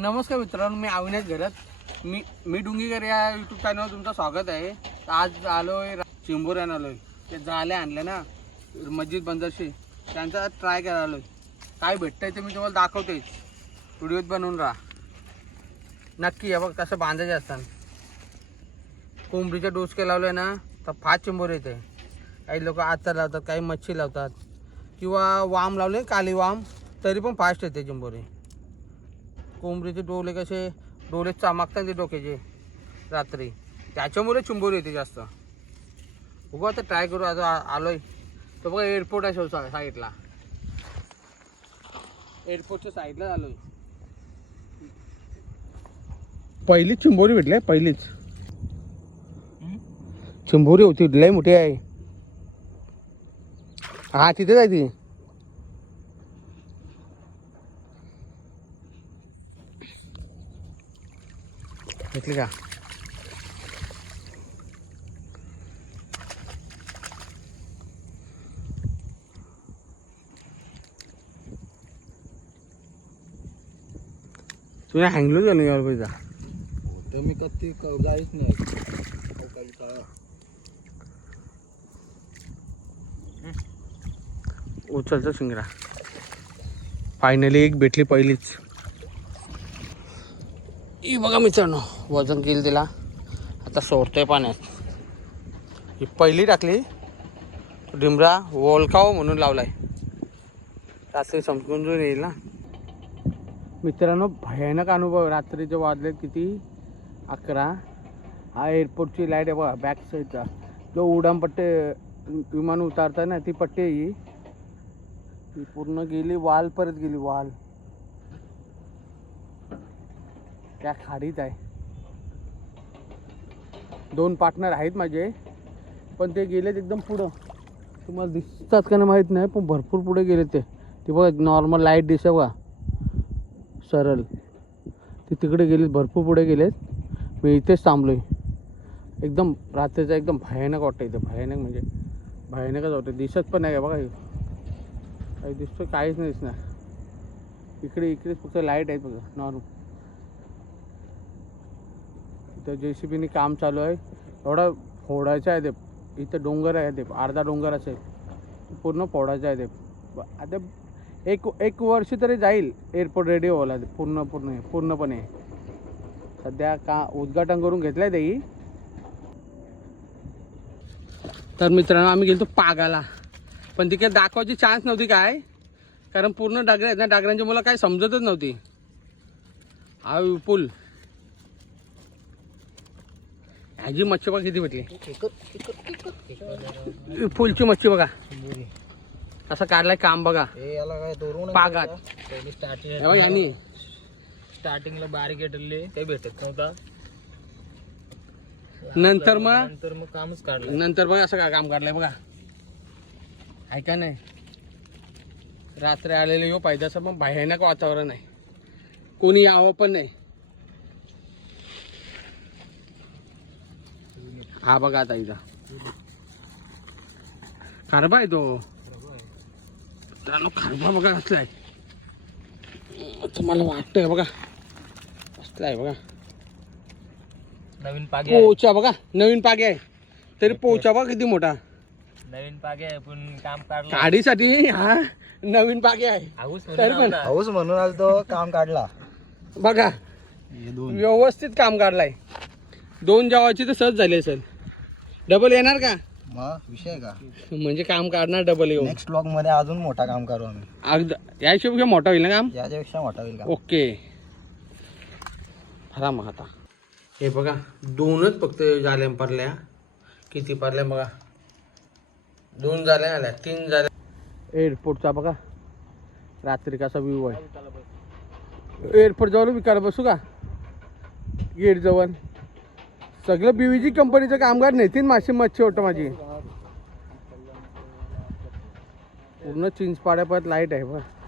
नमस्कार मित्रांनो मी अविनाश घरत. मी मी डुंगीकर या यूट्यूब चॅनलवर तुमचं स्वागत आहे. तर आज आलोय चिंबोऱ्यानं आलोय. ते जाले आणले ना मस्जिद बंदरशी. त्यांचा ट्राय करायला आलोय काय भेटतंय ते मी तुम्हाला दाखवते व्हिडिओत बनवून राहा. नक्की या बघ कसं बांधायचे असतात कोंबडीचा डोस केला ना तर फार चिंबोर येते काही लोक आचार लावतात काही मच्छी लावतात. किंवा वाम लावले काली वाम तरी पण फास्ट येते चिंबोरी कोंबडीचे डोले कसे डोले चमकतात ते डोक्याचे रात्री. त्याच्यामुळे चिंबोरी येते जास्त. बघू आता ट्राय करू आता आलोय. तो बघा एअरपोर्ट आहे साईडला एअरपोर्टच्या साईडला आलोय. पहिलीच चिंबोरी भेटली आहे, पहिलीच. चिंबोरी होती लय मोठी आहे. हा तिथेच आहे ती. घेतली का? हँगलोच घालून घ्यायला पाहिजे तर मी कधी जायच नाही. उचलचा शिंगरा फायनली एक भेटली पहिलीच. ही बघा मित्रांनो वजन केलं तिला आता सोडतोय पाण्यात. ही पहिली टाकली. डिमरा वोलकाव म्हणून लावलाय. रात्री समजून जो येईल ना. मित्रांनो भयानक अनुभव. रात्रीचे वाजले किती? अकरा. हा एअरपोर्टची लाइट आहे बघा बॅक साईडचा जो उडानपट्टे विमान उतारतात ना ती पट्टी ही. ती पूर्ण गेली वाल परत गेली वाल. त्या खाडीत आहे. दोन पार्टनर आहेत माझे पण ते गेलेत एकदम पुढं. तुम्हाला दिसतात का नाही माहीत नाही पण भरपूर पुढे गेले ते. ते बघा नॉर्मल लाइट दिसत बघा. सरळ. ते तिकडे गेलेत भरपूर पुढे गेलेत. मी इथेच थांबलोय. एकदम रात्रीचं एकदम भयानक वाटतं इथे. भयानक म्हणजे भयानकच वाटतं दिसत पण नाही का बघा काही दिसतो काहीच नाही दिसणार. इकडे इकडे फक्त लाइट आहेत बघा नॉर्मल तर जे सी बीने काम चालू आहे. एवढा फोडायचं आहे ते. इथं डोंगर आहे ते. अर्धा डोंगर असेल. पूर्ण फोडायचं आहे ते. आता एक एक वर्ष तरी जाईल एअरपोर्ट रेडी व्हायला. ते पूर्ण पूर्ण पूर्णपणे. सध्या का उद्घाटन करून घेतलं आहे तेही तर मित्रांनो आम्ही गेलो पागाला. पण तिकडे दाखवायची चान्स नव्हती काय? कारण पूर्ण डागरे आहेत ना डागऱ्यांची मला काय समजतच नव्हती. हा पुल ह्याची मच्छी बघा किती भेटली. फुलची मच्छी बघा. असं काढलाय काम बघा. पागात. यांनी. स्टार्टिंगला बारीक येटले ते भेटत नव्हता. नंतर मग? नंतर मग कामच काढलं. नंतर बघा असं काय काम काढलंय बघा. आहे का नाही? रात्री आलेले यो पाहिजे असं पण भयानक वातावरण आहे. कोणी यावं पण नाही. हा बघा आता इथं. खरबा आहे तो. मित्रांनो खरबा बघा असलाय तुम्हाला वाटतंय बघा. असलाय बघा. नवीन पागे आहे. पोचा बघा नवीन पागे आहे. तरी पोचा बघा किती मोठा. नवीन पागे आहे पण काम काढलं गाडीसाठी हा नवीन पागे आहे. हाऊस तरी पण हाऊस म्हणून आज तो काम काढला. बघा. हे दोन. व्यवस्थित काम काढलाय. दोन जेवाची तर सहज झाली असेल. डबल येणार का? मग विषय का? म्हणजे काम काढणार डबल येऊन. नेक्स्ट ब्लॉगमध्ये अजून मोठा काम करू आम्ही. अगदा या हिशोब मोठा होईल ना काम? याच्यापेक्षा मोठा होईल काम ओके हरा मग आता. हे बघा दोनच फक्त झाल्या पडल्या. किती पडल्या बघा? दोन झाल्या आल्या तीन झाल्या एअरपोर्टचा बघा. रात्री कसा व्ह्यू आहे. एअरपोर्ट जवळ विकायला बसू का? गेट जवळ. सगळं बीवीजी कंपनीचं कामगार नेतील मासे मच्छी होतं माझी. पूर्ण चिंचपाड्यापर्यंत लाइट आहे बरं